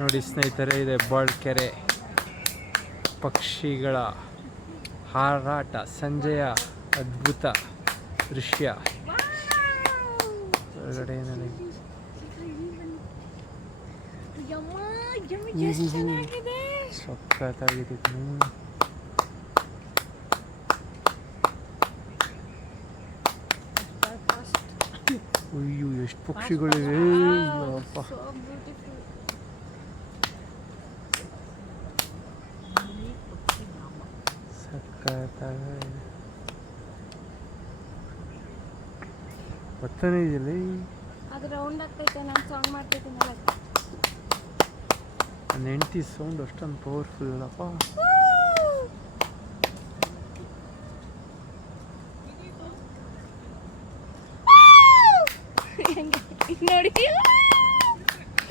ನೋಡಿ ಸ್ನೇಹಿತರೆ, ಇದೆ ಬಾಳ್ಕೆರೆ ಪಕ್ಷಿಗಳ ಹಾರಾಟ, ಸಂಜೆಯ ಅದ್ಭುತ ದೃಶ್ಯ. ಹೊರಗಡೆ ಏನೆಲ್ಲ ಸಖತ್ತಾಗಿದೆ. ಅಯ್ಯೋ ಎಷ್ಟು ಪಕ್ಷಿಗಳಿವೆ ಅಪ್ಪ. ಸಖತ್ತಾಗಿದೆ. ಬರ್ತಾನೆ ಇದೆಯಲ್ಲ ಅದು ರೌಂಡ್ ಆಗ್ತೈತೆ. ನಾನು ಸಾಂಗ್ ಮಾಡ್ತಿದ್ದೀನಲ್ಲ, ನನ್ನ ಹೆಂಡತಿ ಸೌಂಡ್ ಅಷ್ಟೊಂದು ಪವರ್ಫುಲ್ ಅಲ್ಲಪ್ಪ.